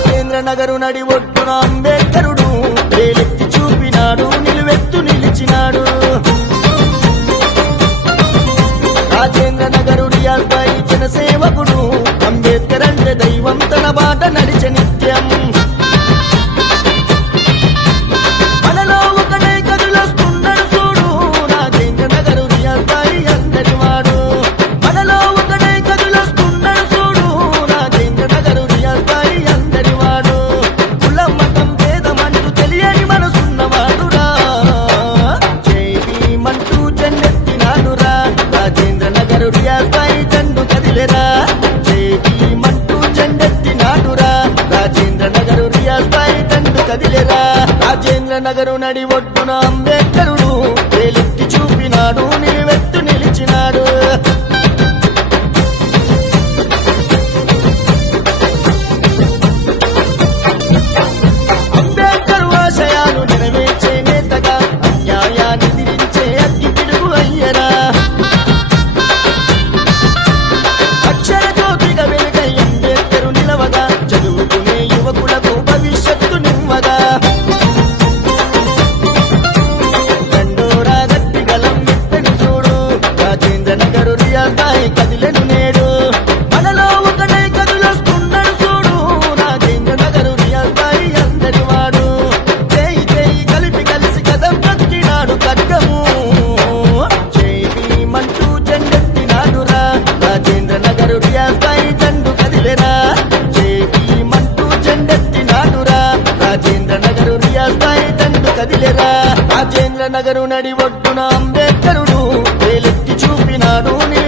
రాజేంద్ర నగరు నడి ఒడ్డున అంబేద్కరుడు వేలెత్తి చూపినాడు నిలువెత్తు నిలిచినాడు. రాజేంద్ర రాజేంద్రనగరు రియాల్పై జనసేవకుడు అంబేద్కర్ అంటే దైవం తన బాట జల్లెరా జేబీ జెండెత్తి నాటురా? రాజేంద్ర నగరు రియాజ్ పై దండు కదిలేరా? రాజేంద్ర నగరు నడి ఒడ్డున అంబేద్కర్ నగరు నడి ఒడ్డున అంబేద్కరుడు వేలెత్తి చూపినాడు నీ